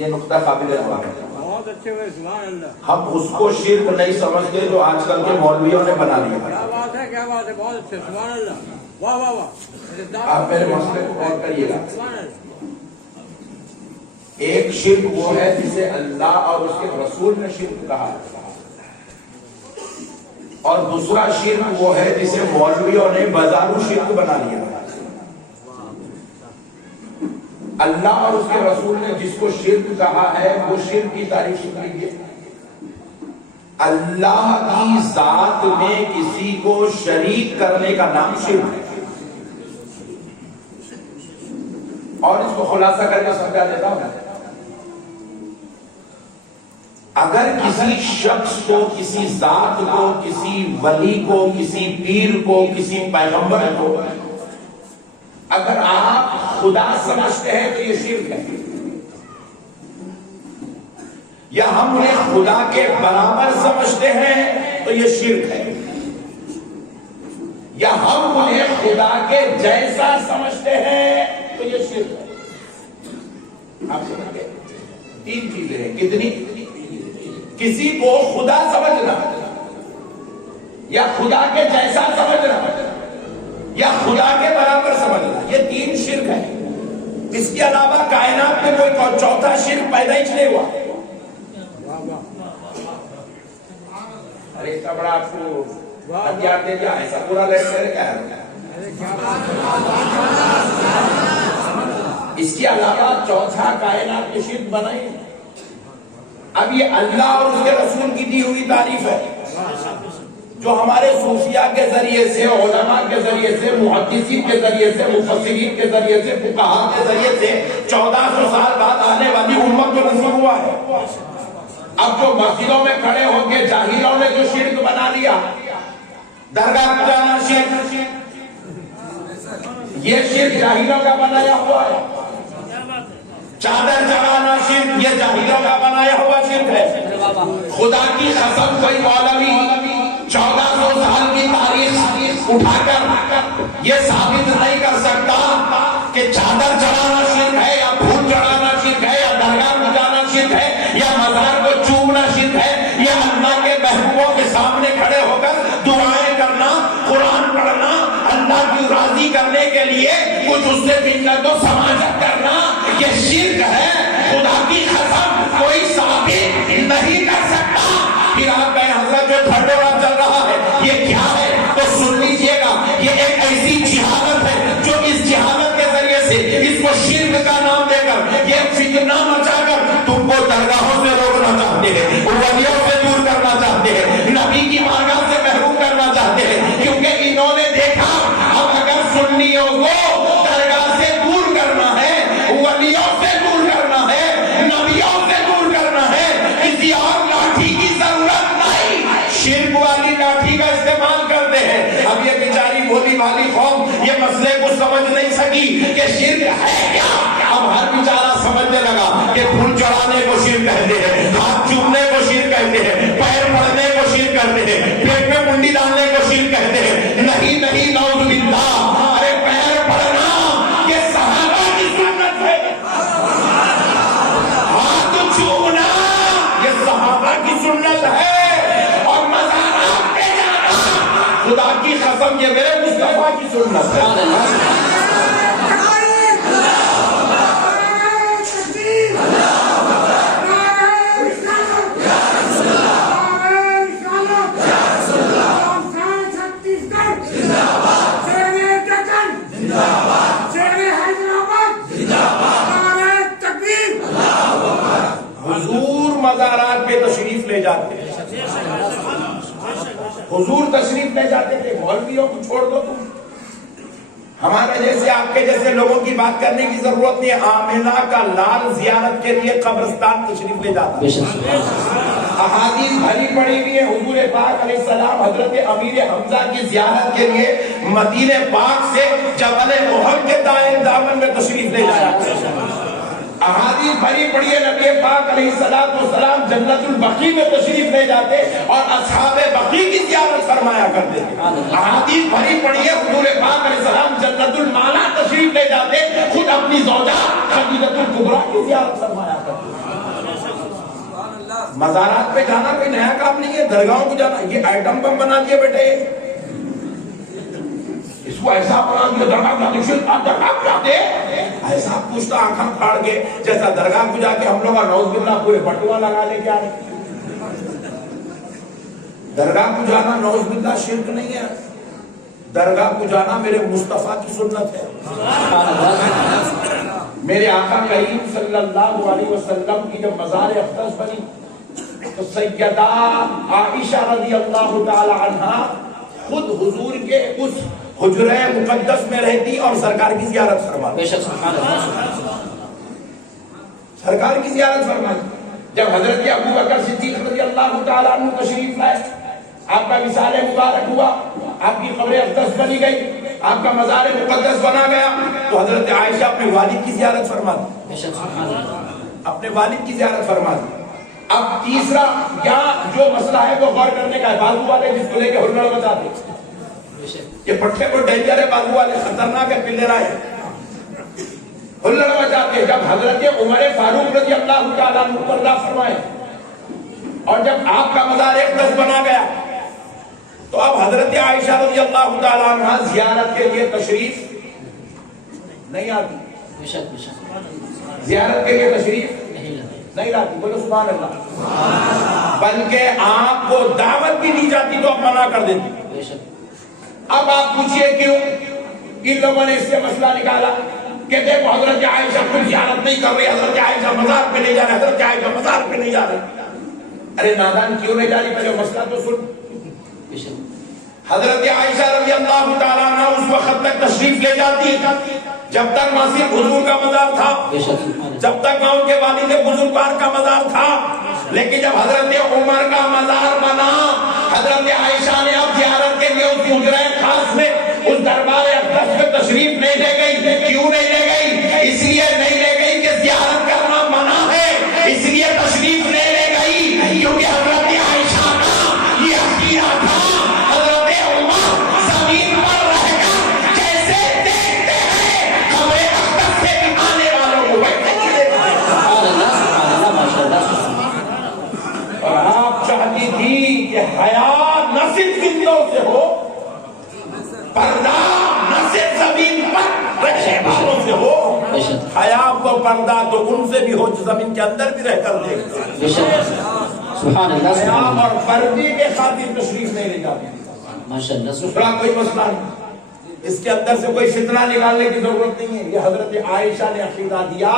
یہ نقطہ قابل غور ہے. بہت اچھے ہوئے، سبحان اللہ. ہم اس کو شرک نہیں سمجھتے جو آج کل کے مولویوں نے بنا لیا. کیا بات ہے، کیا بات ہے، بہت اچھے، سبحان اللہ. واہ واہ واہ. آپ میرے مسئلے کو غور کریے گا. سبحان اللہ. ایک شرک وہ ہے جسے اللہ اور اس کے رسول نے شرک کہا، اور دوسرا شرک وہ ہے جسے مولویوں نے بازارو شرک بنا لیا. اللہ اور اس کے رسول نے جس کو شرک کہا ہے وہ شرک کی تعریف سن لیجیے. اللہ کی ذات میں کسی کو شریک کرنے کا نام شرک ہے. اور اس کو خلاصہ کر کے سمجھا دیتا ہوں. اگر کسی شخص کو، کسی ذات کو، کسی ولی کو، کسی پیر کو، کسی پیغمبر کو اگر آپ خدا سمجھتے ہیں تو یہ شرک ہے. یا ہم انہیں خدا کے برابر سمجھتے ہیں تو یہ شرک ہے. یا ہم انہیں خدا کے جیسا سمجھتے ہیں تو یہ شرک ہے. آپ سمجھ گئے؟ تین چیزیں ہیں. کتنی؟ کسی کو خدا سمجھنا، یا خدا کے جیسا سمجھنا، یا خدا کے برابر سمجھنا، یہ تین شرک ہے. اس کے علاوہ کائنات میں کوئی چوتھا شرک پیدا ہی نہیں ہوا. ارے اتنا بڑا آپ کو ہتھیار دے دیا، ایسا پورا لڑکے کیا ہے. اس کے علاوہ چوتھا کائنات میں شرک بنا ہی. اب یہ اللہ اور اس کے رسول کی دی ہوئی تعریف ہے جو ہمارے صوفیاء کے ذریعے سے، علماء کے ذریعے سے، محدثین کے ذریعے سے، مفسرین کے ذریعے سے، فقہاء کے ذریعے سے 1400 سال بعد آنے والی امت کو نصیب ہوا ہے. اب جو مسجدوں میں کھڑے ہو کے جاہلوں نے جو شرک بنا لیا، درگاہ پجانا شرک، یہ شرک جاہلوں کا بنایا ہوا ہے. چادر چڑھانا شرک، یہ جاہلوں کا بنایا ہوا شرک ہے. خدا کی قسم کوئی مولوی 1400 سال کی تاریخ اٹھا کر یہ ثابت نہیں کر سکتا کہ چادر چڑھانا شرک ہے، یا پھول چڑھانا شرک ہے، یا درگاہ پجانا شرک ہے، یا مزار کو چومنا شرک ہے، یا اللہ کے محبوبوں کے سامنے کھڑے ہو کر دعائیں کرنا، قرآن پڑھنا، اللہ کی راضی کرنے کے لیے کچھ اس سے منت و سماجت کرنا، یہ شرک ہے. خدا کی قسم کوئی ثابت نہیں کر سکتا. پھر آپ کہیں حضرت جو تھرڈورا چل رہا ہے یہ کیا ہے، تو سن لیجئے گا. یہ ایک ایسی جہالت ہے جو اس جہالت کے ذریعے سے اس کو شرک کا نام دے کر یہ فتنہ مچا کر تم کو درگاہوں سے روکنا چاہتے ہیں، ولیوں سے دور کرنا چاہتے ہیں، نبی کی بارگاہ سے محروم کرنا چاہتے ہیں. کیونکہ انہوں نے دیکھا اب اگر سنیوں کو درگاہ سے دور کرنا ہے، ولیوں سے دور کرنا ہے، نبیوں سے دور کرنا ہے، کسی اور لاٹھی کی ضرورت نہیں، شرک والی لاٹھی کا استعمال کرتے ہیں. اب یہ بیچاری بھولی بھالی قوم یہ مسئلے کو سمجھ نہیں سکی کہ شرک ہے کیا. اب ہر بیچارہ سمجھنے لگا کہ پھول چڑھانے کو شرک کہتے ہیں، ہاتھ چومنے کو شرک کہتے ہیں، پیر پڑنے کو شرک کہتے ہیں، پیٹ میں منڈی ڈالنے کو شرک کہتے ہیں. نہیں نہیں، نعوذ باللہ. ارے پیر پڑنا یہ صحابہ کی سنت ہے، ہاتھ چومنا یہ صحابہ کی سنت ہے، اور مزارات پہ جانا خدا کی قسم یہ میرے مصطفیٰ کی سنت ہے. مزارات پہ تشریف لے جاتے ہیں، حضور تشریف لے جاتے تھے. مولویوں کو چھوڑ دو تم، ہمارے جیسے آپ کے جیسے لوگوں کی بات کرنے کی ضرورت نہیں. آمنہ کا لال زیارت کے لیے قبرستان تشریف لے جاتا ہے. احادیث بھری پڑی ہوئی ہے. حضور پاک علیہ السلام حضرت امیر حمزہ کی زیارت کے لیے مدینہ پاک سے جبل احد کے دامن میں تشریف لے جایا. احادیث بھری پڑی ہے. نبی پاک علیہ السلام جنت البقیع میں تشریف لے جاتے اور اصحاب بقیع کی زیارت فرمایا کرتے تھے. احادیث بھری پڑی ہے. حضور پاک علیہ السلام جنت المالا تشریف لے جاتے، خود اپنی زوجہ خدیجہ الکبریٰ کی زیارت فرمایا کرتے. مزارات پہ جانا کوئی نیا کام نہیں ہے، درگاہوں کو جانا یہ آئٹم بم بنا دیے بیٹے، اس کو ایسا بنا دیا درگاہ جاتے ایسا پوچھتا آنکھاں پھاڑ کے جیسا درگاہ کو جا کے ہم لوگ نعوذ باللہ پورے بٹوا لگا لے کے آ رہے۔ درگاہ کو جانا نعوذ باللہ شرک نہیں ہے، درگاہ کو جانا میرے مصطفیٰ کی سنت ہے۔ میرے آقا کریم صلی اللہ علیہ وسلم کی جب مزار اقدس بنی تو سیدہ عائشہ رضی اللہ تعالی عنہا خود حضور کے اس حجرہ مقدس میں رہتی اور سرکار کی زیارت فرماتی، سرکار کی زیارت فرماتی۔ جب حضرت ابو بکر صدیق رضی اللہ تعالی عنہ تشریف لائے، آپ کا وصال مبارک ہوا، آپ کی قبر اقدس بنی گئی، آپ کا مزار مقدس بنا گیا، تو حضرت عائشہ اپنے والد کی زیارت فرماتی، اپنے والد کی زیارت فرماتی۔ اب تیسرا یہاں جو مسئلہ ہے وہ غور کرنے کا ہے، بازو والے جس کو لے کے ہلڑ بجاتے، یہ پٹھے کو ڈینجر ہے، بازو والے خطرناک ہے، پلے رائے ہلڑ بجاتے۔ جب حضرت عمر فاروق رضی اللہ تعالیٰ عنہ پردہ فرمائے اور جب آپ کا مزار اقدس بنا گیا تو اب حضرت عائشہ رضی اللہ تعالیٰ عنہ زیارت کے لیے تشریف نہیں آتی، زیارت کے لیے تشریف نہیں لاتی، بولو سبحان اللہ، بلکہ آپ کو دعوت بھی دی جاتی تو آپ منع کر دیتی۔ اب آپ پوچھئے کیوں؟ ان لوگوں نے اس سے مسئلہ نکالا کہ دیکھو حضرت عائشہ کوئی زیارت نہیں کر رہی، حضرت عائشہ مزار پہ نہیں جا رہے، حضرت عائشہ مزار پہ نہیں جا رہے۔ ارے نادان کیوں نہیں جا رہی؟ پہلے مسئلہ تو سن۔ حضرت عائشہ رضی اللہ تعالیٰ عنہ اس وقت تک تشریف لے جاتی جب تک نہ صرف حضور کا مزار تھا، جب تک نہ ان کے والد بزرگوار کا مزار تھا، لیکن جب حضرت عمر کا مزار بنا، حضرت عائشہ نے اب زیارت کے لیے اس حجرہ خاص میں اس دربار اقدس میں تشریف نہیں لے گئی۔ کیوں نہیں لے گئی؟ اس لیے نہیں لے گئی کہ زیارت کرنا منع ہے، اس لیے تشریف نہیں لے گئی کیونکہ حضرت عائشہ کا یہ عقیدہ تھا حضرت عمر زمین پر رہ کر جیسے دیکھتے ہیں قبر اقدس سے بھی آنے والوں کو ویسے ہی دیکھتے ہیں۔ اور آپ چاہتی تھی کہ حیا نہ صرف زندوں سے ہو، پردہ نہ صرف زمین پر رہنے والوں سے ہو، حیا کو پردہ تو ان سے بھی ہو جو زمین کے اندر بھی رہ کر دیکھتے ہیں۔ حیا اور پردے کے خاطر تشریف نہیں لے جاتی۔ دوسرا کوئی مسئلہ نہیں، اس کے اندر سے کوئی فتنہ نکالنے کی ضرورت نہیں ہے، یہ حضرت عائشہ نے عقیدہ دیا۔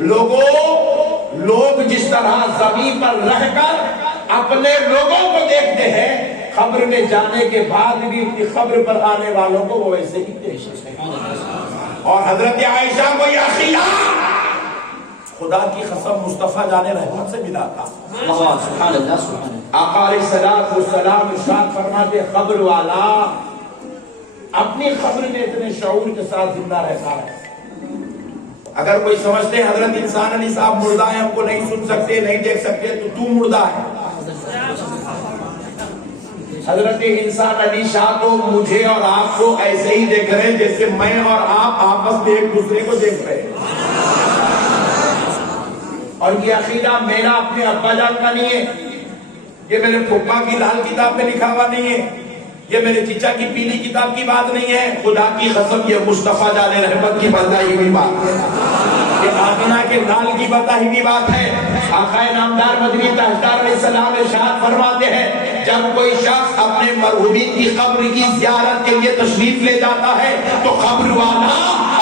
لوگ جس طرح زمین پر رہ کر اپنے لوگوں کو دیکھتے ہیں، قبر میں جانے کے بعد بھی اپنی قبر پر آنے والوں کو وہ ویسے ہی دیکھتے ہیں۔ اور حضرت عائشہ کو یہ عقیدہ خدا کی قسم مصطفیٰ جان رحمت سے ملا تھا۔ آقا علیہ السلام ارشاد فرماتے قبر والا اپنی قبر میں اتنے شعور کے ساتھ زندہ رہتا ہے۔ اگر کوئی سمجھتے ہیں حضرت انسان علی صاحب مردہ ہیں، ہم کو نہیں سن سکتے نہیں دیکھ سکتے، تو مردہ ہے۔ حضرت انسان علی شاہ تو مجھے اور آپ کو ایسے ہی دیکھ رہے ہیں جیسے میں اور آپ آپس میں ایک دوسرے کو دیکھ رہے ہیں۔ اور یہ عقیدہ میرا اپنے ابا جان کا نہیں ہے، یہ میرے پھپھا کی لال کتاب میں لکھا ہوا نہیں ہے، یہ میرے چچا کی پیلی کتاب کی بات نہیں ہے، خدا کی قسم یہ مصطفیٰ جان رحمت کی بتائی ہوئی بات ہے، یہ آمینہ کے لال کی بتائی ہوئی بات ہے۔ آقا نامدار مدنی تاجدار علیہ السلام ارشاد فرماتے ہیں جب کوئی شخص اپنے مرحومین کی قبر کی زیارت کے لیے تشریف لے جاتا ہے تو قبر والا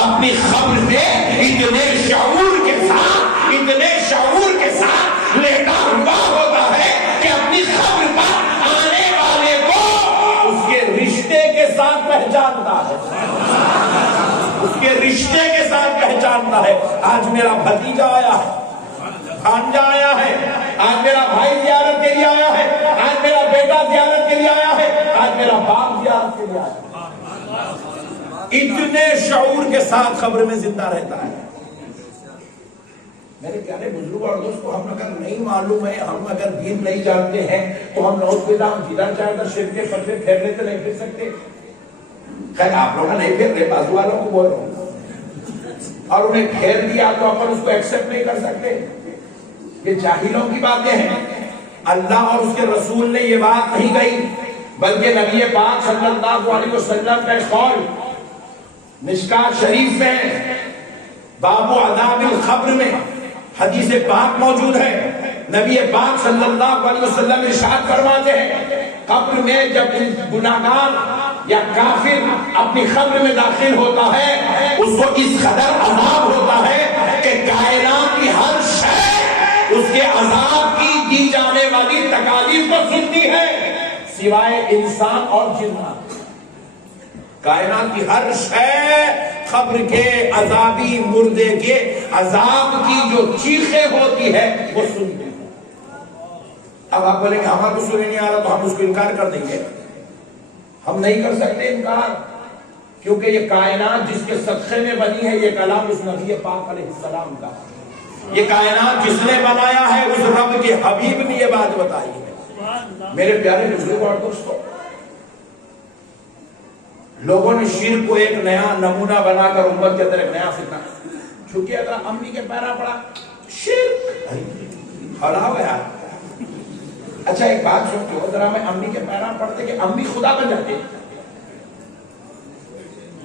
اپنی قبر میں اتنے شعور کے ساتھ لیٹا ہوا ہوتا ہے کہ اپنی قبر پر آنے والے کو اس کے رشتے کے ساتھ پہچانتا ہے، اس کے رشتے کے ساتھ پہچانتا ہے۔ آج میرا بھتیجا آیا ہے، بھانجا آیا ہے، آج میرا بھائی زیارت کے لیے آیا ہے، آج میرا بیٹا زیارت کے لیے آیا ہے، آج میرا باپ زیارت کے لیے آیا ہے۔ اتنے شعور کے ساتھ قبر میں زندہ رہتا ہے۔ میرے پیارے بزرگ اور دوستو، ہم اگر نہیں معلوم ہے، ہم اگر دین نہیں جانتے ہیں تو ہم نعوذ باللہ ہم جدھر چاہے تو شرک کے فتوے پھیر لیتے نہیں پھر سکتے۔ خیر آپ لوگ نہیں پھیر رہے، بازو والوں کو بول رہا ہوں، اور انہیں پھیر دیا تو اپن اس کو ایکسپٹ نہیں کر سکتے۔ یہ جاہلوں کی باتیں ہیں۔ اللہ اور اس کے رسول نے یہ بات نہیں کہی، بلکہ نبی پاک صلی اللہ علیہ وسلم کا قول مشکات شریف میں باب عذاب القبر میں حدیث پاک موجود ہے۔ نبی پاک صلی اللہ علیہ وسلم ارشاد فرماتے ہیں قبر میں جب گناہگار یا کافر اپنی قبر میں داخل ہوتا ہے اس کو اس قدر عذاب ہوتا ہے کہ کائنات کی ہر شے اس کے عذاب کی دی جانے والی تکالیف کو سنتی ہے سوائے انسان اور جنات۔ کائنات کی ہر شے قبر کے عذابی مردے کے عذاب کی جو چیخیں ہوتی ہے وہ سنتی ہے۔ اب آپ بولیں گے ہمارا کو سننے نہیں آ رہا تو ہم اس کو انکار کر دیں گے۔ ہم نہیں کر سکتے انکار، کیونکہ یہ کائنات جس کے صدقے میں بنی ہے یہ کلام اس نبی پاک علیہ السلام کا، یہ کائنات جس نے بنایا ہے اس رب کے حبیب نے یہ بات بتائی ہے۔ میرے پیارے بزرگوں اور دوستوں، لوگوں نے شرک کو ایک نیا نمونہ بنا کر امت کے اندر ایک نیا فتنہ، چونکہ اگر امی کے پیرا پڑا شرک ہلا ہوا یار۔ اچھا ایک بات سنتے ہو ذرا، میں امی کے پیرا پڑتے کہ امی خدا بن جاتے؟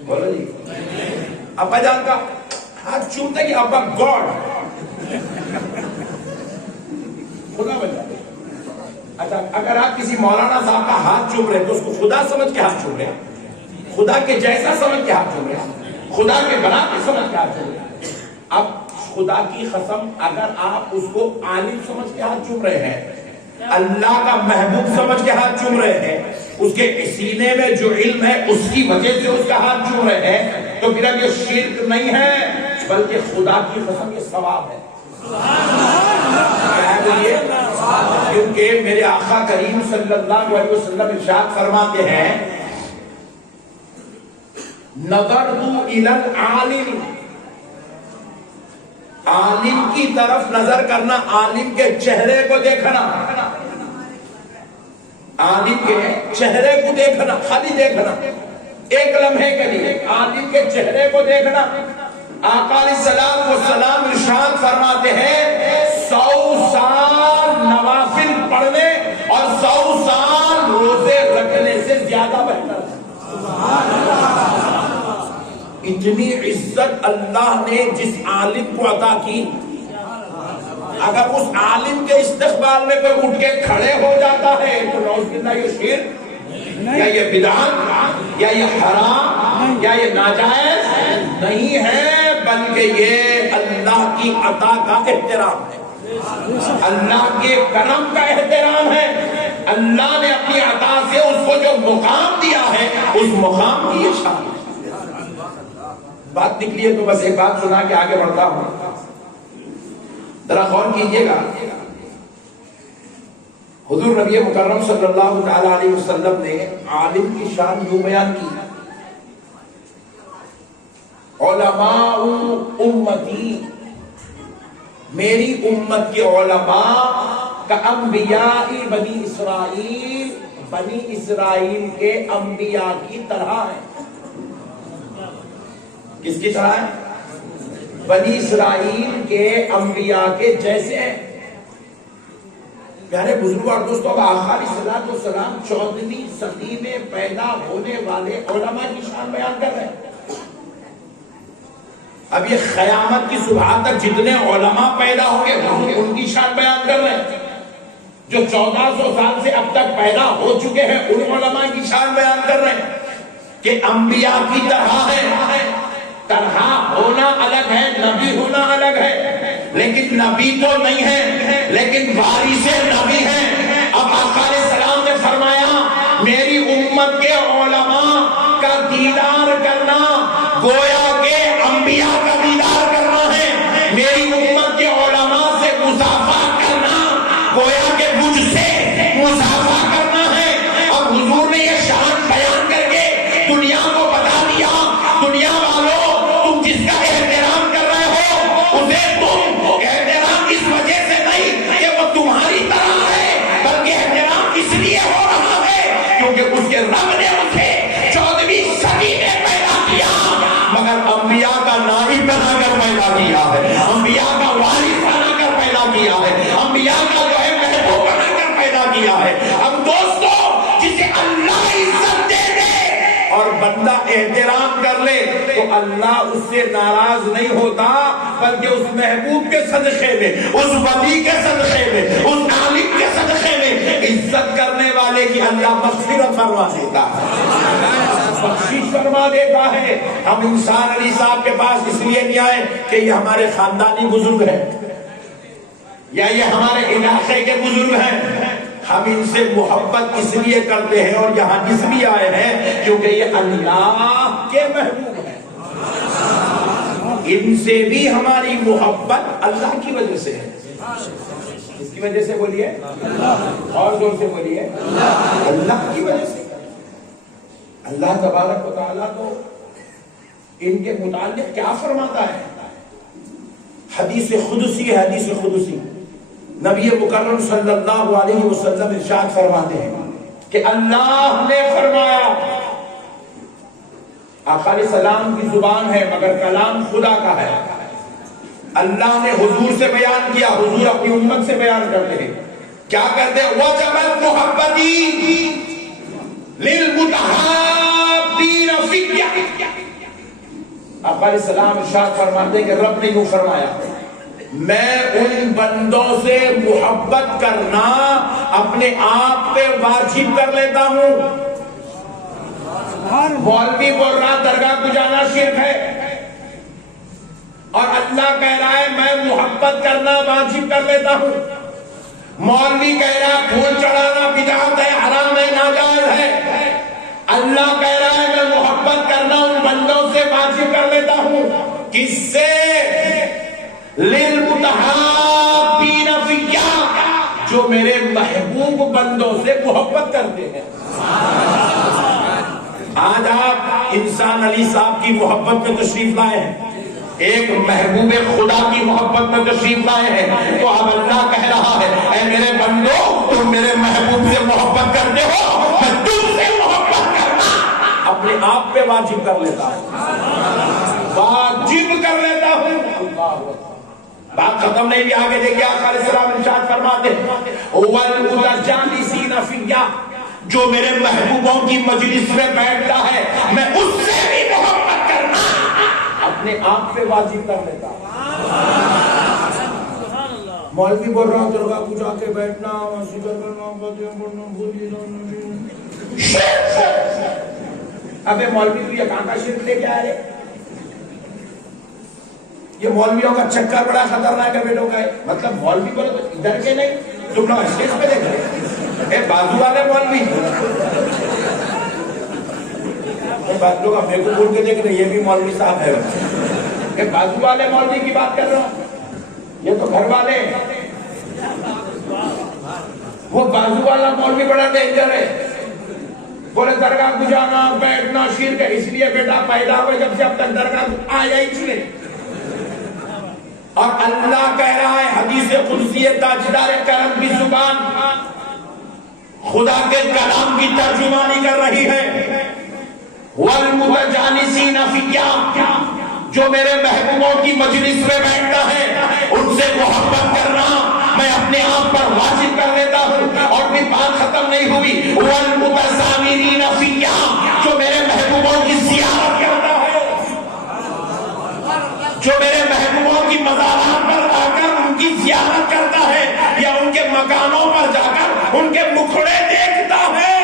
بولو جی، ابا جان کا ہاتھ چومتے کہ ابا گاڈ خدا بن جاتے۔ اچھا اگر آپ کسی مولانا صاحب کا ہاتھ چوم رہے تو اس کو خدا سمجھ کے ہاتھ چوم رہے، خدا کے جیسا سمجھ کے ہاتھ چوم رہے، خدا کے بنا کے سمجھ کے ہاتھ چوم رہے۔ اب خدا کی قسم اگر آپ اس کو عالم سمجھ کے ہاتھ چوم رہے ہیں، اللہ کا محبوب سمجھ کے ہاتھ چوم رہے ہیں، اس کے سینے میں جو علم ہے اس کی وجہ سے اس کا ہاتھ چوم رہے ہیں، تو پھر اب یہ شرک نہیں ہے بلکہ خدا کی قسم یہ ثواب ہے۔ کیونکہ میرے آقا کریم صلی اللہ علیہ وسلم ارشاد فرماتے ہیں نظرت الی العالم، عالم کی طرف نظر کرنا، عالم کے چہرے کو دیکھنا، عالم کے چہرے کو دیکھنا، خالی دیکھنا ایک لمحے کے لیے عالم کے چہرے کو دیکھنا۔ آقا علیہ السلام والسلام ارشاد فرماتے ہیں 100 سال نوافل پڑھنے اور 100 سال روزے رکھنے سے زیادہ بہتر ہے۔ اتنی عزت اللہ نے جس عالم کو عطا کی، اگر اس عالم کے استقبال میں کوئی اٹھ کے کھڑے ہو جاتا ہے تو نعوذ باللہ یہ شرک یا یہ بدعت یا یہ حرام یا یہ ناجائز نہیں ہے، بلکہ یہ اللہ کی عطا کا احترام ہے، اللہ کے کرم کا احترام ہے۔ اللہ نے اپنی عطا سے اس کو جو مقام دیا ہے اس مقام کی یہ شان ہے۔ بات نکلی ہے تو بس ایک بات سنا کے آگے بڑھتا ہوں، ذرا غور کیجئے گا۔ حضور نبی مکرم صلی اللہ تعالی علیہ وسلم نے عالم کی شان یوں بیان کی علماء امتی، میری امت کے علماء کا انبیاء بنی اسرائیل، بنی اسرائیل کے انبیاء کی طرح ہے۔ کس کی طرح ہے؟ بنی اسرائیل کے انبیاء کے جیسے ہیں۔ پیارے بزرگوں اور دوستوں، اب آقا علیہ الصلوۃ والسلام 14ویں صدی میں پیدا ہونے والے علماء کی شان بیان کر رہے ہیں۔ اب یہ قیامت کی صبح تک جتنے علماء پیدا ہوں گے ان کی شان بیان کر رہے ہیں۔ جو 1400 سال سے اب تک پیدا ہو چکے ہیں ان علماء کی شان بیان کر رہے ہیں کہ انبیاء کی طرح ہے۔ طرح ہونا الگ ہے، نبی ہونا الگ ہے، لیکن نبی تو نہیں ہے لیکن وارث نبی ہے۔ اب آقا علیہ السلام نے فرمایا میری امت کے علماء کا دیدار کرنا گویا کہ انبیاء کا دیدار کرنا ہے، میری امت کے علماء سے مصافحہ کرنا گویا کہ مجھ سے مصافحہ کرنا ہے۔ اب حضور نے یہ شان بیان کر کے دنیا کو بتا دیا، دنیا والوں تم جس کا احترام کر رہے ہو اسے تم احترام اس وجہ سے نہیں کہ وہ تمہاری طرح ہے، بلکہ احترام اس لیے ہو رہا ہے کیونکہ اس کے رب نے اسے 14ویں صدی میں پیدا کیا، مگر انبیاء کا نائب بنا کر پیدا کیا ہے، انبیاء کا وارث بنا کر پیدا کیا ہے، انبیاء کا جو ہے محبوب بنا کر بندہ احترام کر لے تو اللہ اس سے ناراض نہیں ہوتا، بلکہ اس محبوب کے صدقے میں، اس ولی کے صدقے میں، اس عالم کے صدقے میں عزت کرنے والے کی اللہ مغفرت فرما دیتا ہے، بخشش فرما دیتا ہے۔ ہم انسان علی صاحب کے پاس اس لیے نہیں آئے کہ یہ ہمارے خاندانی بزرگ ہیں یا یہ ہمارے علاقے کے بزرگ ہیں، ہم ان سے محبت اس لیے کرتے ہیں اور یہاں اس لیے آئے ہیں کیونکہ یہ اللہ کے محبوب ہیں، ان سے بھی ہماری محبت اللہ کی وجہ سے ہے۔ اس کی وجہ سے بولیے، اور زور سے بولیے، اللہ کی وجہ سے۔ اللہ تبارک و تعالیٰ تو ان کے متعلق کیا فرماتا ہے؟ حدیث قدسی ہے، حدیث قدسی نبی مکرم صلی اللہ علیہ وسلم ارشاد فرماتے ہیں کہ اللہ نے فرمایا، آقا علیہ السلام کی زبان ہے مگر کلام خدا کا ہے، اللہ نے حضور سے بیان کیا، حضور اپنی امت سے بیان کرتے ہیں، کیا کرتے ہیں؟ وجبت محبتی للمتحابین فی۔ آقا علیہ السلام ارشاد فرماتے ہیں کہ رب نے یوں فرمایا، میں ان بندوں سے محبت کرنا اپنے آپ پہ واجب کر لیتا ہوں۔ مولوی بول رہا درگاہ کو جانا شرک ہے، اور اللہ کہہ رہا ہے میں محبت کرنا واجب کر لیتا ہوں۔ مولوی کہہ رہا ہے پھول چڑھانا بدعت ہے، حرام ہے، ناجائز ہے، اللہ کہہ رہا ہے میں محبت کرنا ان بندوں سے واجب کر لیتا ہوں۔ کس سے؟ للمتحابین فی، جو میرے محبوب بندوں سے محبت کرتے ہیں۔ آج آپ انسان علی صاحب کی محبت میں تشریف لائے ہیں، ایک محبوب خدا کی محبت میں تشریف لائے ہیں، تو اب اللہ کہہ رہا ہے اے میرے بندو تم میرے محبوب سے محبت کرتے ہو، میں تم سے محبت کرنا اپنے آپ پہ واجب کر لیتا ہوں، واجب کر لیتا ہوں۔ بات ختم نہیں، آگے دیکھیں آقا علیہ السلام ارشاد فرماتے ہیں وَالْمُتَجَانِسِينَ فِيَّ، جو میرے محبوبوں کی مجلس میں بیٹھتا ہے میں اس سے بھی محبت کرنا اپنے آپ پہ واجب کر لیتا ہوں۔ مولوی بول رہا ہوں درگاہ کو جا کے بیٹھنا، ذکر کرنا، ابے مولوی تو یہ کہاں کا شرک لے کے آ رہے؟ یہ مولویوں کا چکر بڑا خطرناک ہے بیٹوں کا ہے، مطلب مولوی بولے تو ادھر کے نہیں، تم لوگ اسٹیج پہ دیکھ رہے اے بازو والے مولوی، بات لوگ اپنے کو بول کے دیکھ رہے یہ بھی مولوی صاحب ہے، اے بازو والے مولوی کی بات کر رہا ہوں، یہ تو گھر والے، وہ بازو والا مولوی بڑا ڈینجر ہے، بولے درگاہ کو جانا بیٹھنا شرک ہے، اس لیے بیٹا پیدا ہوئے جب سے اب تک درگاہ کو آیا ہی چھلے۔ اور اللہ کہہ رہا ہے حدیث قدسی تاجدار کرم کی زبان خدا کے کلام کی ترجمانی کر رہی ہے، وَالْمُتَجَانِسِينَ فِيَّ، جو میرے محبوبوں کی مجلس میں بیٹھتا ہے ان سے محبت کرنا میں اپنے آپ پر واجب کر لیتا ہوں۔ اور بھی بات ختم نہیں ہوئی، وَالْمُتَزَامِرِينَ فِيَّ، جو میرے محبوبوں کی زیارت کرتا ہے، جو میرے محبوبوں کی مزارات پر آ کر ان کی زیارت کرتا ہے یا ان کے مکانوں پر جا کر ان کے مکھڑے دیکھتا ہے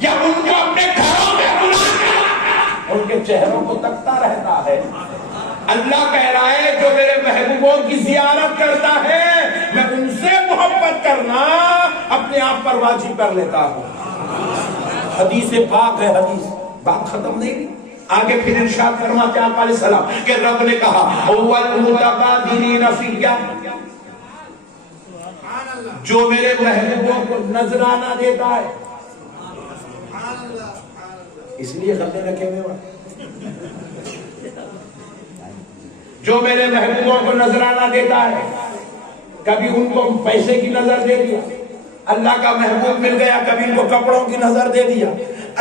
یا ان کو اپنے گھروں میں بلا کر ان کے چہروں کو تکتا رہتا ہے، اللہ کہہ رہا ہے جو میرے محبوبوں کی زیارت کرتا ہے میں ان سے محبت کرنا اپنے آپ پر واجب کر لیتا ہوں۔ حدیث پاک ہے، حدیث بات ختم نہیں، آگے پھر ارشاد فرماتے ہیں آقا علیہ السلام کہ رب نے کہا وَالْمُتَقَابِلِينَ فِيَّ، جو میرے محبوبوں کو نذرانہ دیتا ہے، اس لیے غلطے رکھے ہوئے، جو میرے محبوبوں کو نذرانہ دیتا ہے، کبھی ان کو پیسے کی نظر دے دیا، اللہ کا محبوب مل گیا کبھی ان کو کپڑوں کی نظر دے دیا،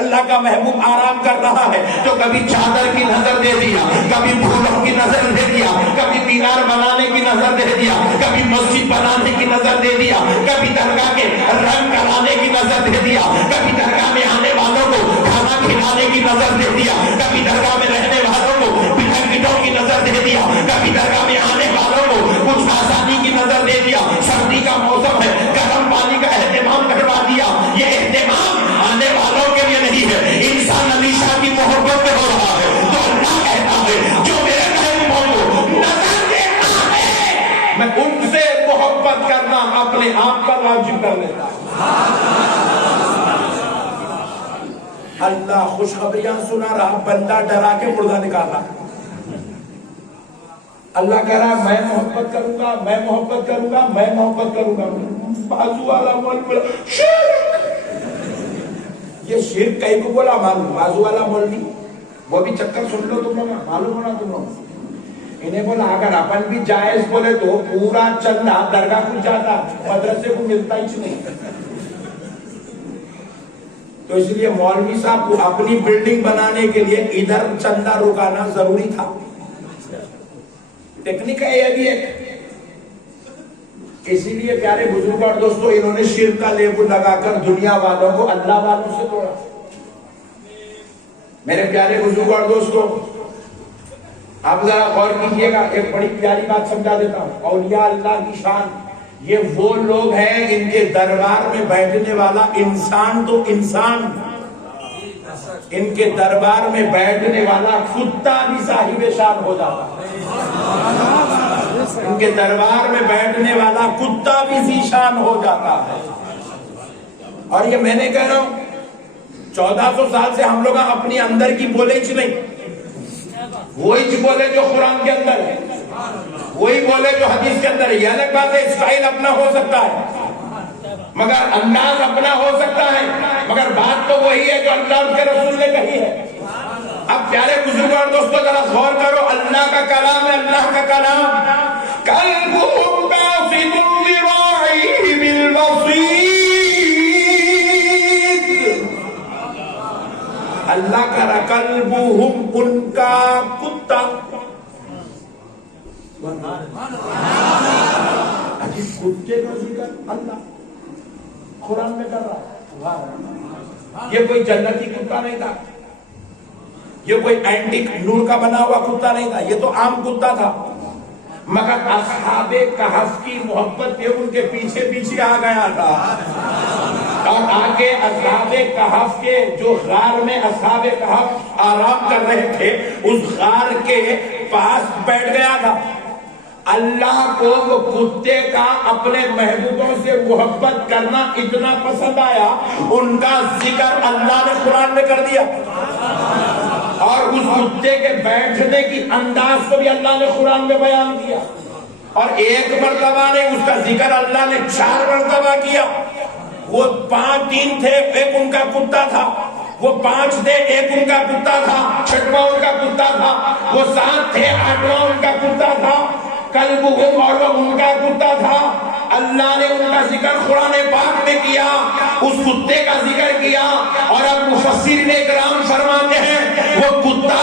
اللہ کا محبوب آرام کر رہا ہے تو کبھی چادر کی نظر دے دیا، کبھی پھولوں کی نظر دے دیا، کبھی مینار بنانے کی نظر دے دیا، کبھی مسجد بنانے کی نظر دے دیا، کبھی درگاہ کے رنگ کرانے کی نظر دے دیا، کبھی درگاہ میں آنے والوں کو کھانا والے کی نظر دے دیا، کبھی درگاہ میں رہنے والوں کو پٹھوں کی نظر دے دیا، کبھی درگاہ میں آنے والوں کو کچھ آزادی کی نظر دے دیا، سردی کا موسم ہے گرم پانی کا اہتمام کروا دیا۔ یہ اہتمام آنے والوں کے لیے نہیں ہے، انسان علی شاہ کی محبت میں ہو رہا ہے۔ تو اللہ کہتا ہے جو میرے محبوبوں کو نظر دیتا ہے میں ان سے محبت کرنا اپنے آپ پر واجب کر لیتا ہوں۔ اللہ خوشخبریاں سنا رہا، بندہ ڈرا کے مردہ نکال رہا۔ اللہ کہہ رہا میں محبت کروں گا، میں محبت کروں گا، میں محبت کروں گا۔ بازو والا مولوی بولا شرک، یہ شرک کہیں کو بولا معلوم؟ بازو والا مولوی وہ بھی چکر سن لو تم لوگ، معلوم ہونا تم لوگ۔ انہیں بولا اگر اپن بھی جائز بولے تو پورا چندہ درگاہ کو جاتا، مدرسے کو ملتا ہی نہیں۔ تو اس لیے مولوی صاحب کو اپنی بلڈنگ بنانے کے لیے ادھر چندہ رکانا ضروری تھا۔ ٹیکنیک ہے یہ بھی ایک۔ اسی لیے پیارے بزرگ اور دوستو انہوں نے شرک کا لیبل لگا کر دنیا والوں کو اللہ والوں سے توڑا۔ میرے پیارے بزرگ اور دوستو آپ ذرا غور کیجئے گا، ایک بڑی پیاری بات سمجھا دیتا ہوں۔ اولیاء اللہ کی شان یہ وہ لوگ ہیں ان کے دربار میں بیٹھنے والا انسان تو انسان، ان کے دربار میں بیٹھنے والا کتا بھی صاحب شان ہو جاتا ہے۔ ان کے دربار میں بیٹھنے والا کتا بھی ذیشان ہو جاتا ہے۔ اور یہ میں نے کہہ رہا ہوں 1400 سال سے ہم لوگ اپنی اندر کی بولے چ نہیں، وہی بولے جو قرآن کے اندر ہے، وہی بولے جو حدیث کے اندر ہے۔ یہ الگ بات ہے اسٹائل اپنا ہو سکتا ہے مگر انداز اپنا ہو سکتا ہے، مگر بات تو وہی ہے جو اللہ کے رسول نے کہی ہے۔ اب پیارے بزرگوں اور دوستوں ذرا غور کرو، اللہ کا کلام ہے، اللہ کا کلام قلبهم باسط ذراعيه بالوصيد، اللہ کا قلبهم ان کا کتا، کتے کا ذکر اللہ قرآن میں کر رہا ہے۔ یہ کوئی جنتی کتا نہیں تھا، یہ کوئی اینٹک نور کا بنا ہوا کتا نہیں تھا، یہ تو عام کتا تھا، مگر اصحاب کہف کی محبت پہ ان کے پیچھے پیچھے آ گیا تھا، اور آگے اصحاب کہف کے جو غار میں اصحاب کہف آرام کر رہے تھے اس غار کے پاس بیٹھ گیا تھا۔ اللہ کو وہ کتے کا اپنے محبوبوں سے محبت کرنا اتنا پسند آیا، ان کا ذکر اللہ نے قرآن میں کر دیا، اور اس کتے کے بیٹھنے کی انداز کو بھی اللہ نے قرآن میں بیان کیا، اور ایک مرتبہ نہیں، اس کا ذکر اللہ نے 4 مرتبہ کیا۔ وہ 3 تھے، ایک ان کا کتا تھا، وہ 5 تھے، ایک ان کا کتا تھا، 6واں ان کا کتا تھا، وہ 7 تھے، 8واں ان کا کتا تھا، قلبهم اور وہ ان کا کتا تھا۔ اللہ نے ان کا ذکر قرآن پاک میں کیا، اس کتے کا ذکر کیا، اور اب مفسرین اکرام فرماتے ہیں وہ کتا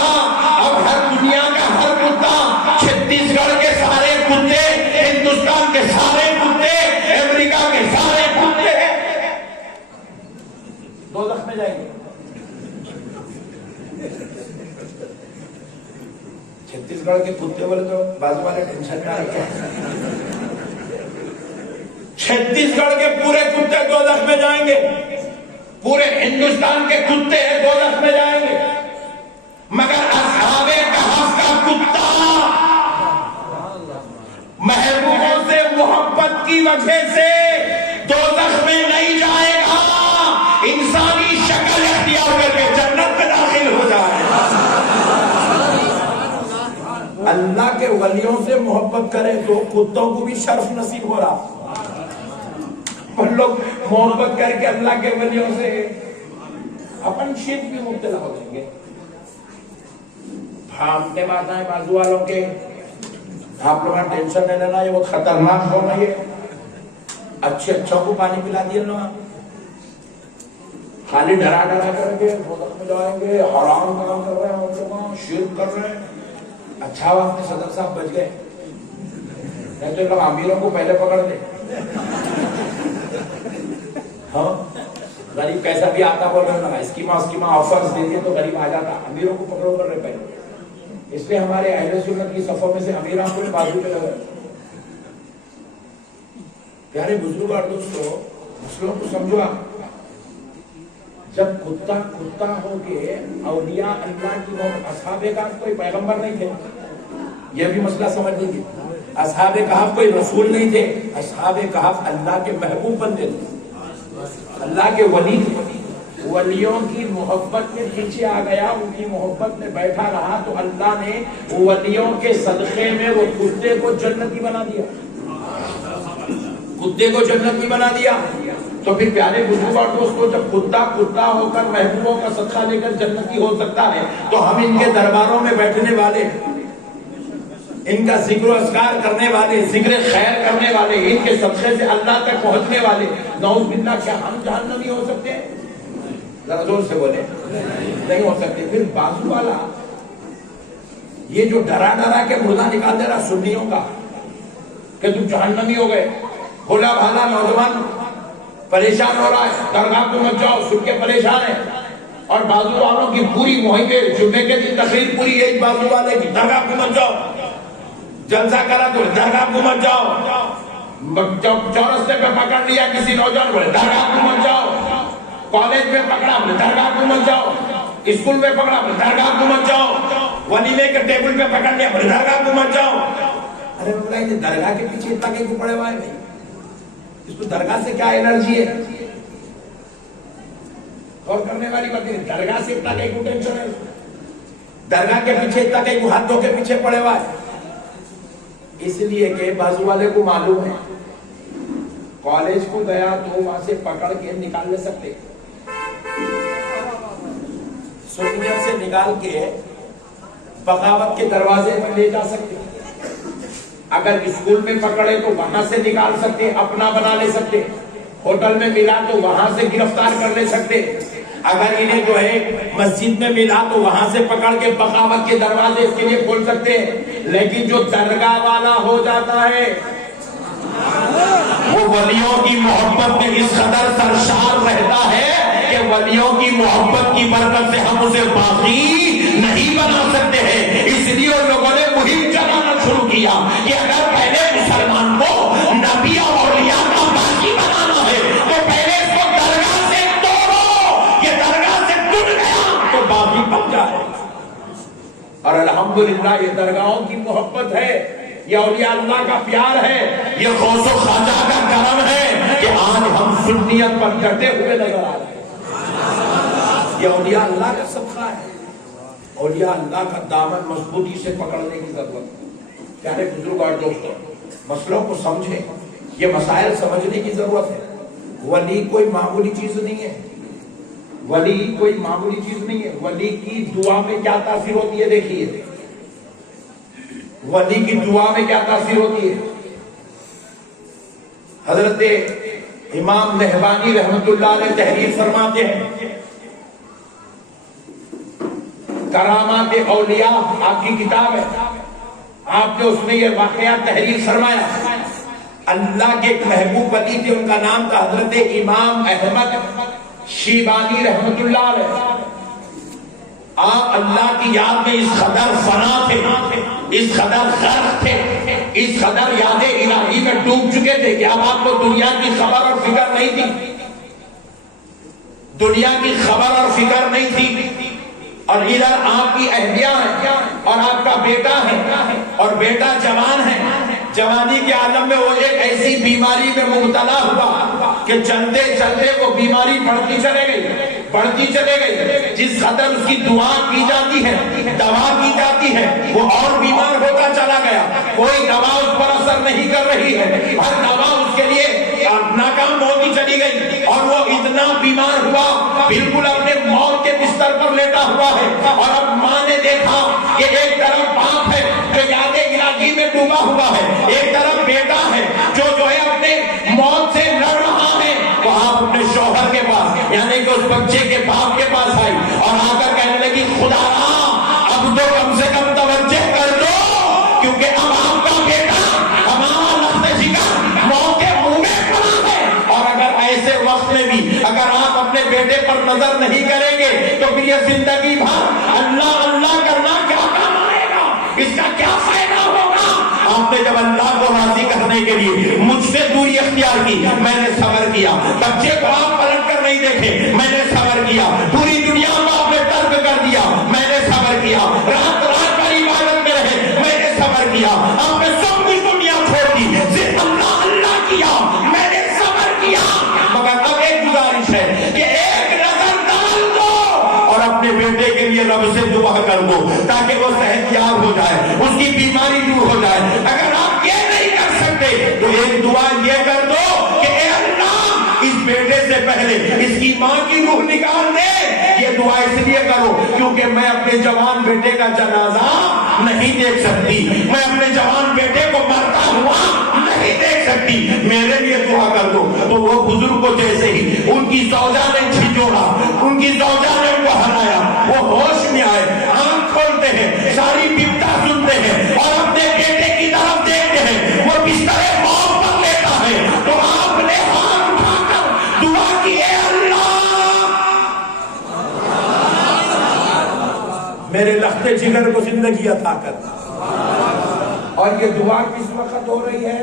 اب ہر دنیا کا ہر کتا، چھتیس گڑھ کے سارے کتے، ہندوستان کے سارے کتے، امریکہ کے سارے کتے دوزخ میں جائیں گے۔ چھتیس گڑھ کے کتے بولے تو بازو والے ٹینشن میں آ رہے ہیں۔ چھتیس گڑھ کے پورے کتے دوزخ میں جائیں گے، پورے ہندوستان کے کتے دوزخ میں جائیں گے، مگر اصحاب کہف کا کتا محبوبوں سے محبت کی وجہ سے دوزخ میں نہیں جائے گا، انسانی شکل اختیار کر کے جنت میں داخل ہو جائے گا۔ اللہ کے ولیوں سے محبت کرے تو کتوں کو بھی شرف نصیب ہو رہا۔ ہم لوگ محبت کر کے اللہ کے ولیوں سے اپن شرک بھی مبتلا ہو جائیں گے۔ بھامتے مارنا ہے بازو والوں کے، آپ لوگوں نے ٹینشن نہیں لینا، یہ وہ خطرناک قوم ہے، یہ اچھے اچھوں کو پانی پلا دیا نا، خالی ڈرا ڈرا کر کے دوزخ میں جائیں گے، حرام کام کر رہے ہیں، شرک کر رہے ہیں۔ اچھا وہ اپنے صدر صاحب بچ گئے، نہیں تو لوگ امیروں کو پہلے پکڑ دے۔ ہاں غریب کیسا بھی آتا بول رہے نا اسکیما آفرز دے دیے تو غریب آ جاتا. امیروں کو پکڑو کر رہے پہلے. اس لیے ہمارے اہل سنت کی صفوں میں سے امیروں کو بازو پہ لگا. پیارے بزرگ اور دوستو مسئلوں کو سمجھو. جب کتا ہو کے اولیاء اللہ کی محبت. اصحاب کہف کوئی پیغمبر نہیں تھے, یہ بھی مسئلہ سمجھ لیجیے. اصحاب کہف کوئی رسول نہیں تھے, اصحاب کہف اللہ کے محبوب بندے تھے, اللہ کے ولی تھے. ولیوں کی محبت میں پیچھے آ گیا, ان کی محبت میں بیٹھا رہا تو اللہ نے ولیوں کے صدقے میں وہ کتے کو جنتی بنا دیا. کتے کو جنتی بنا دیا. تو پھر پیارے بزرگ اور دوستو جب کتا ہو کر محبوبوں کا صدقہ لے کر جنتی ہو سکتا ہے تو ہم ان کے درباروں میں بیٹھنے والے, ان کا ذکر و اذکار کرنے والے, ذکر خیر کرنے والے, ان کے صدقے سے اللہ تک پہنچنے والے, نعوذ باللہ کیا ہم جہنمی ہو سکتے ہیں؟ ذرا زور سے بولے, نہیں ہو سکتے. پھر بازو والا یہ جو ڈرا کے مردہ نکال دے رہا سنیوں کا کہ تم جہنمی ہو گئے, بھولا بھالا نوجوان پریشان ہو رہا ہے, درگاہ کو مت جاؤ, سن کے پریشان ہے. اور بازو والوں کی پوری مہم جمعے کے دن تقریر پوری ایک بازو والے کی, درگاہ کو مت جاؤ, جلسہ کرا تو درگاہ کو مت جاؤ, چورستے پہ پکڑ لیا کسی نوجوان بولے درگاہ کو مت جاؤ, کالج میں پکڑا بولے درگاہ کو مت جاؤ, اسکول میں پکڑا بولے درگاہ کو مت جاؤ, ولیمے کے ٹیبل پہ پکڑ لیا بولے درگاہ کو مت جاؤ. ارے بتائیے درگاہ کے پیچھے اتنا کیوں پڑے ہوا ہے بھائی؟ اس کو درگاہ سے کیا انرجی ہے؟ اور کرنے والی بات نہیں, درگاہ سے اتنا کہیں کو ٹینشن ہے, درگاہ کے پیچھے اتنا کہیں کو ہاتھوں کے پیچھے پڑے ہوا ہے. اس لیے کہ بازو والے کو معلوم ہے کالج کو گیا تو وہاں سے پکڑ کے نکال لے سکتے, سنیت سے نکال کے بغاوت کے دروازے پر لے جا سکتے. اگر اسکول میں پکڑے تو وہاں سے نکال سکتے, اپنا بنا لے سکتے. ہوٹل میں ملا تو وہاں سے گرفتار کر لے سکتے. اگر انہیں جو ہے مسجد میں ملا تو وہاں سے پکڑ کے بغاوت کے دروازے اس کے لیے کھول سکتے ہیں. لیکن جو درگاہ والا ہو جاتا ہے وہ ولیوں کی محبت میں اس قدر سرشار رہتا ہے کہ ولیوں کی محبت کی برکت سے ہم اسے باقی نہیں بنا سکتے ہیں. اس لیے ان لوگوں نے مہم چلانا شروع کیا کہ اگر پہلے مسلمان کو نبی اور اولیاء کا باقی بنانا ہے تو پہلے اس کو درگاہ سے توڑو. یہ درگاہ سے ٹوٹ گیا تو باقی بن جائے. اور الحمدللہ یہ درگاہوں کی محبت ہے, یہ اولیاء اللہ کا پیار ہے, یہ غوث و خواجہ کا کرم ہے کہ آج ہم سنیت پر ڈٹے ہوئے نظر آ رہے ہیں. یہ اولیاء اللہ کا صدقہ ہے. اولیاء اللہ کا دامن مضبوطی سے پکڑنے کی ضرورت ہے. پیارے بزرگ اور دوستوں مسئلوں کو سمجھیں, یہ مسائل سمجھنے کی ضرورت ہے. ولی کوئی معمولی چیز نہیں ہے, ولی کوئی معمولی چیز نہیں ہے. ولی کی دعا میں کیا تاثیر ہوتی ہے دیکھیے, ولی کی دعا میں کیا تاثیر ہوتی ہے. حضرت امام نہوانی رحمت اللہ علیہ تحریر فرماتے ہیں کرامات اولیاء, آپ کی کتاب ہے, آپ نے اس میں یہ واقعات تحریر فرمایا. اللہ کے ایک محبوب ولی تھے, ان کا نام تھا حضرت امام احمد شیبانی رحمت اللہ علیہ. آپ اللہ کی یاد میں اس قدر فنا تھے, اس قدر غرق تھے, اس قدر یاد الہی میں ڈوب چکے تھے کہ اب آپ کو دنیا کی خبر اور فکر نہیں تھی, دنیا کی خبر اور فکر نہیں تھی. اور ادھر آپ کی اہلیہ ہے اور آپ کا بیٹا ہے اور بیٹا جوان ہے. جوانی کے عالم میں وہ ایک ایسی بیماری میں مبتلا ہوا کہ چلتے چلتے وہ بیماری بڑھتی چلے گئی. جس قدر اس کی دعا کی جاتی ہے, دوا کی جاتی ہے, وہ اور بیمار ہوتا چلا گیا. کوئی دوا اس پر اثر نہیں کر رہی ہے, ہر دوا اس کے لیے ناکام ہوتی چلی گئی. اور وہ اتنا بیمار ہوا بالکل اپنے موت کے بستر پر لیٹا ہوا ہے. اور اب ماں نے دیکھا کہ ایک طرف باپ ہے جو یاد الہی میں ڈوبا ہوا ہے, ایک طرف بیٹا ہے جو ہے اپنے موت سے لڑ رہا ہے. تو آپ اپنے شوہر کے پاس یعنی کہ اس بچے کے باپ کے پاس آئی اور آ کر کہنے لگی خدا اب تو کم سے کم توجہ کر دو کیونکہ اب آپ کا بیٹا ہمارا لخت جگر موت کے منہ میں پڑا ہے. اور اگر ایسے وقت میں بھی اگر آپ اپنے نے جب اللہ کو راضی کرنے کے لیے مجھ سے دوری اختیار کی، میں نے صبر کیا، بچے کو آپ پلٹ کر نہیں دیکھے، میں نے صبر کیا، پوری دنیا کو آپ نے ترک کر دیا، میں نے صبر کیا، رات رات بھر عبادت میں رہے، میں نے صبر کیا، آپ نے سب کچھ دنیا چھوڑ دی، صرف اللہ اللہ کیا، میں نے صبر کیا۔ مگر اب ایک گزارش ہے کہ ایک نظر ڈال دو اور اپنے بیٹے کے لیے رب سے دعا کر دو تاکہ وہ صحت یاب ہو جائے، اس کی بیماری دور ہو جائے۔ اگر آپ یہ نہیں کر سکتے تو ایک دعا یہ کر دو کہ اے اللہ اس بیٹے سے پہلے اس کی ماں کی روح نکال دے۔ یہ دعا اس لیے کرو کیونکہ میں اپنے جوان بیٹے کا جنازہ نہیں دیکھ سکتی، میں اپنے جوان بیٹے کو مرتا ہوا نہیں دیکھ سکتی، میرے لیے دعا کر دو۔ تو وہ بزرگ کو جیسے ہی ان کی زوجہ نے جھنجھوڑا، ان کی زوجہ نے ان کو ہلایا، وہ ہوش میں آئے، آنکھ کھولتے ہیں، ساری بپتا سنتے ہیں اور اپنے بیٹے کی طرف دیکھتے ہیں، وہ بستر موت پر لیتا ہے۔ تو آپ نے ہاتھ اٹھا کر دعا کی، اے اللہ میرے لختے جگر کو زندگی عطا کر۔ اور یہ دعا کس وقت ہو رہی ہے؟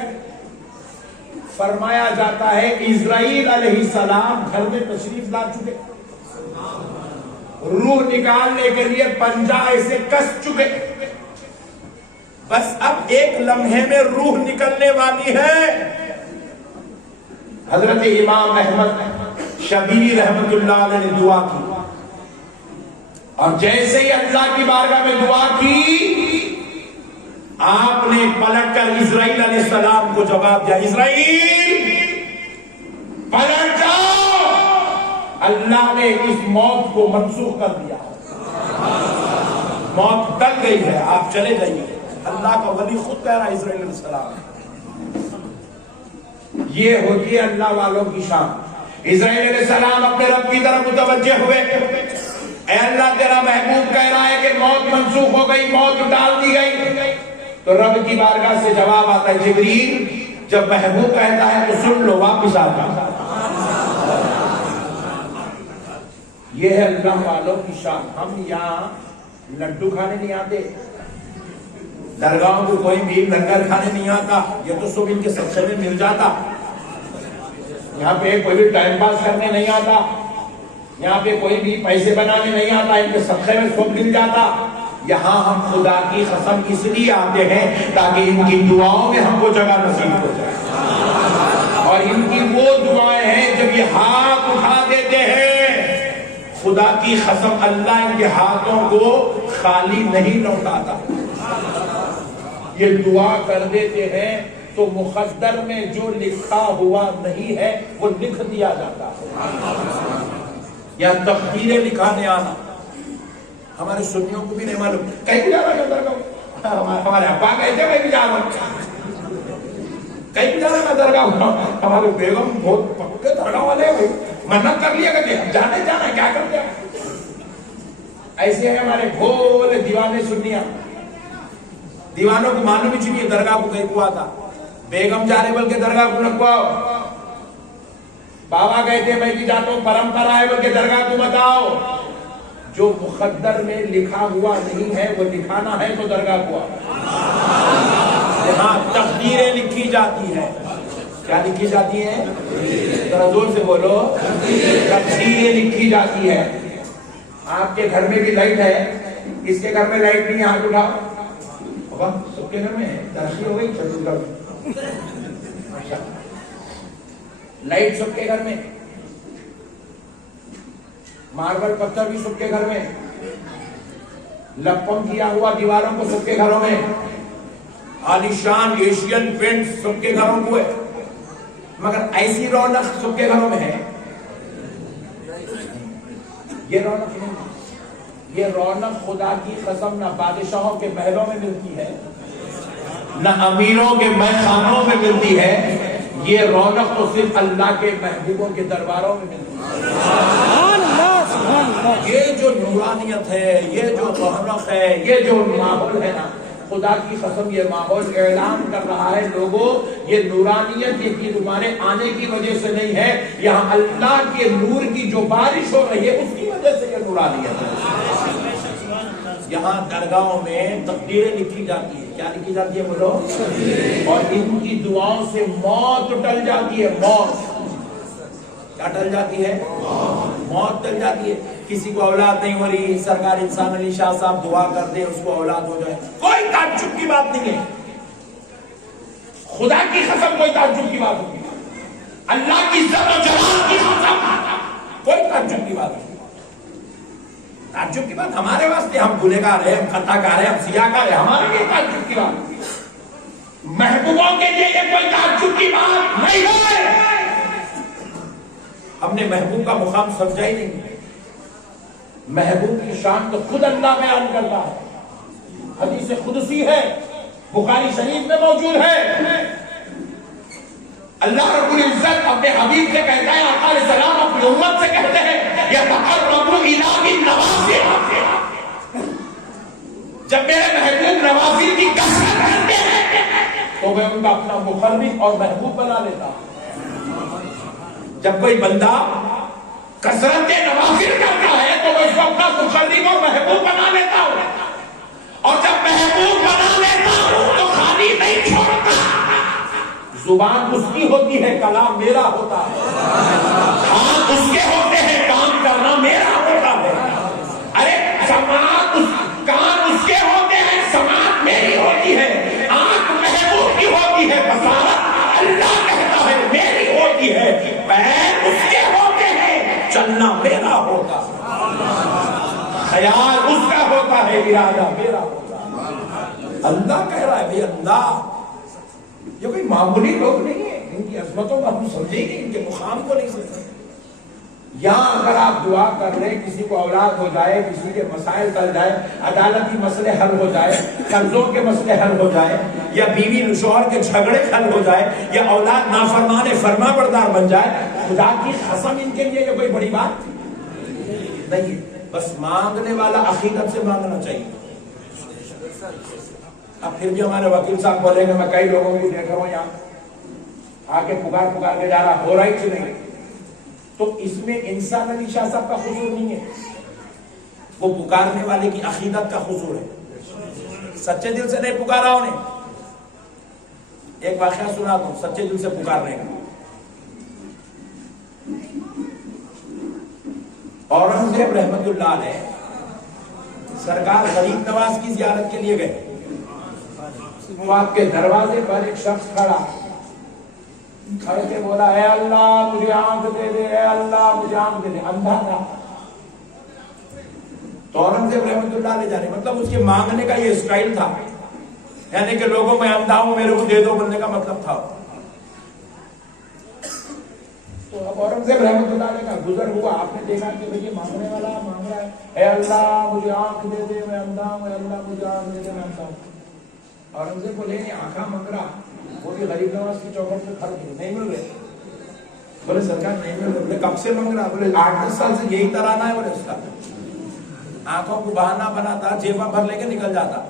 فرمایا جاتا ہے اسرائیل علیہ السلام گھر میں تشریف لا چکے، روح نکالنے کے لیے پنجہ ایسے کس چکے، بس اب ایک لمحے میں روح نکلنے والی ہے۔ حضرت امام احمد شبیلی رحمت اللہ علیہ نے دعا کی، اور جیسے ہی اللہ کی بارگاہ میں دعا کی، آپ نے پلٹ کر اسرائیل علیہ السلام کو جواب دیا، اسرائیل پلٹ جاؤ، اللہ نے اس موت کو منسوخ کر دیا، موت ٹل گئی ہے، آپ چلے جائیے۔ اللہ کا ولی خود کہہ رہا ہے اسرائیل علیہ السلام۔ یہ ہوتی ہے اللہ والوں کی شان۔ اسرائیل علیہ السلام اپنے رب کی طرف متوجہ ہوئے، اے اللہ تیرا محبوب کہہ رہا ہے کہ موت منسوخ ہو گئی، موت ڈال دی گئی۔ تو رب کی بارگاہ سے جواب آتا ہے، جبریل جب محبوب کہتا ہے تو سن لو، واپس آ جاؤ۔ یہ ہے اللہ والوں کی شان۔ ہم یہاں لڈو کھانے نہیں آتے، درگاہوں کو کوئی بھی لنگر کھانے نہیں آتا، یہ تو سب ان کے صدقے میں مل جاتا۔ یہاں پہ کوئی بھی ٹائم پاس کرنے نہیں آتا، یہاں پہ کوئی بھی پیسے بنانے نہیں آتا، ان کے صدقے میں سب مل جاتا۔ یہاں ہم خدا کی قسم اس لیے آتے ہیں تاکہ ان کی دعاؤں میں ہم کو جگہ نصیب ہو جائے، اور ان کی وہ دعائیں ہیں جب یہ ہاتھ اٹھا دیتے ہیں، خدا کی قسم اللہ ان کے ہاتھوں کو خالی نہیں لوٹاتا۔ یہ دعا کر دیتے ہیں تو مقدر میں جو لکھا ہوا نہیں ہے وہ لکھ دیا جاتا ہے۔ یا تقدیریں لکھانے آنا، ہمارے سنیوں کو بھی نہیں معلوم کہیں بھی جا رہا ہے، ہمارے ابا کہتے ہیں میں بھی جا رہا ہوں، کہیں بھی جا رہا ہے میں درگاہ ہوں، ہمارے بیگم بہت پکے درگاہ والے ہیں، منت کر لیا کرتے ہیں، جانے جانا ہے کیا کرتے ہیں۔ ایسے ہیں ہمارے بھولے دیوانے سنیاں، دیوانوں کو معلوم ہی نہیں درگاہ کو کہیں کو آتا، بیگم جا رہے بلکہ درگاہ کو نکواؤ، بابا کہتے ہیں میں بھی جاتا ہوں، پرمپرا ہے بلکہ درگاہ کو بتاؤ۔ جو مقدر میں لکھا ہوا نہیں ہے وہ لکھانا ہے تو درگاہ کو آؤ۔ یہاں تقدیریں لکھی جاتی ہیں، کیا لکھی جاتی ہیں؟ ذرا زور سے بولو، تقدیریں لکھی جاتی ہے۔ آپ کے گھر میں بھی لائٹ ہے، اس کے گھر میں لائٹ نہیں ہے ہاتھ اٹھاؤ، سب کے گھر میں ہے، داشی ہو گئی چھتیس گڑھ لائٹ سب کے گھر میں، ماربل پتھر بھی سب کے گھر میں، لپم کیا ہوا دیواروں کو سب کے گھروں میں، عالیشان ایشین پینٹ سب کے گھروں کو ہے، مگر ایسی رونق سب کے گھروں میں ہے؟ یہ رونق نہیں، یہ رونق خدا کی قسم نہ بادشاہوں کے محلوں میں ملتی ہے، نہ امیروں کے میخانوں میں ملتی ہے، یہ رونق تو صرف اللہ کے محبوبوں کے درباروں میں ملتی ہے۔ یہ جو نورانیت ہے، یہ جو رونق ہے، یہ جو ماحول ہے نا، خدا کی قسم یہ ماحول اعلان کر رہا ہے لوگوں، یہ نورانیت یہ تمہارے آنے کی وجہ سے نہیں ہے، یہاں اللہ کے نور کی جو بارش ہو رہی ہے اس کی وجہ سے یہ نورانیت ہے۔ یہاں درگاہوں میں تقدیریں لکھی جاتی ہیں. کیا لکھی جاتی ہے بولو؟ اور ان کی دعاؤں سے موت ٹل جاتی ہے. موت کیا ٹل جاتی ہے؟ موت ٹل جاتی ہے. کسی کو اولاد نہیں ہو رہی، سرکار انسان علی شاہ صاحب دعا کر دے اس کو اولاد ہو جائے. کوئی تعجب کی بات نہیں ہے، خدا کی قسم کوئی تعجب کی بات نہیں، اللہ کی عزت و جلال کی قسم کوئی تعجب کی بات نہیں. تعجب کی بات ہمارے واسطے، ہم گنہگار ہیں، ہم خطا کار ہیں، ہم سیاہ کار ہیں، ہمارے لیے تعجب کی بات. محبوبوں کے لیے یہ کوئی تعجب کی بات نہیں ہے. ہم نے محبوب کا مقام سمجھا ہی نہیں. محبوب کی شان تو خود اللہ بیان کرتا ہے. حدیث قدسی ہے، بخاری شریف میں موجود ہے. اللہ رب العزت اپنے حبیب سے کہتا ہے، آقا علیہ السلام اپنی امت سے کہتے ہیں یتقرب الی بالنوافل. جب میرے محبوب نوافل کی کثرت کرتے ہیں تو میں ان کا اپنا مقرب اور محبوب بنا لیتا ہوں. جب کوئی بندہ کثرت نوافل کرتا ہے تو میں اس کو اپنا مقرب اور محبوب بنا لیتا ہوں. اور جب محبوب بنا لیتا ہوں تو خالی نہیں چھوڑتا. زبان اس کی ہوتی ہے، کلام میرا ہوتا ہے. ہاتھ اس کے ہوتے ہیں، کام کرنا میرا ہوتا ہے. ارے سماعت کان اس کے ہوتے ہیں، سماعت میری ہوتی ہے. آنکھ محبوب کی ہوتی ہے، بصارت اللہ کہتا ہے میری ہوتی ہے. پیر اس کے ہوتے ہیں، چلنا میرا ہوتا ہے. خیال اس کا ہوتا ہے، ارادہ میرا ہوتا ہے. اللہ کہہ رہا ہے بھئی اللہ. یہ کوئی معمولی لوگ نہیں ہیں، ان کی عظمتوں کو ہم سمجھیں گے، ان کے مقام کو نہیں سمجھیں. یہاں اگر آپ دعا کر رہے کسی کو اولاد ہو جائے، کسی کے مسائل ٹل جائے، عدالتی مسئلے حل ہو جائے، قرضوں کے مسئلے حل ہو جائے، یا بیوی شوہر کے جھگڑے حل ہو جائے، یا اولاد نافرمان فرما بردار بن جائے، خدا کی قسم ان کے لیے یہ کوئی بڑی بات نہیں ہے. بس مانگنے والا عقیدت سے مانگنا چاہیے. اب پھر بھی ہمارے وکیل صاحب بولیں گے، میں کئی لوگوں کو دیکھ رہا ہوں یہاں آ کے پکار کے جا رہا، ہو رہا ہی نہیں. تو اس میں انسان علی شاہ صاحب کا قصور نہیں ہے، وہ پکارنے والے کی عقیدت کا قصور ہے. سچے دل سے نہیں پکارا انہیں. ایک واقعہ سنا دو سچے دل سے پکارنے کا. اورنگزیب رحمت اللہ علیہ سرکار غریب نواز کی زیارت کے لیے گئے. تو آپ کے دروازے پر ایک شخص کھڑے کے بولا، اے اللہ مجھے آنکھ دے دے، اے اللہ مجھے آنکھ دے دے. اندھا تھا. تو اورنگزیب رحمت اللہ علیہ جانے مطلب اس کے مانگنے کا یہ اسٹائل تھا، یعنی کہ لوگوں میں اندھا ہوں میرے کو دے دو بننے کا مطلب تھا. تو اب اورنگزیب رحمت اللہ علیہ کا گزر ہوا، آپ نے دیکھا کہ بھئی مانگنے والا مانگ رہا ہے، اے اللہ مجھے آنکھ دے دے میں اندھا ہوں، اے اللہ مجھے آنکھ دے دے میں اندھا ہوں. اورنگزیب کو لے آنکھاں مانگ رہا، وہ بھی غریب نواز کی چوکھٹ پہ کھڑے تھے، نہیں مل رہے. بولے سرکار نہیں مل رہے. بولے کب سے مانگ رہا؟ بولے 8-10 سال سے یہی ترانہ ہے. بولے اس کا آنکھوں کو بہانہ بناتا، جیباں بھر لے کے نکل جاتا.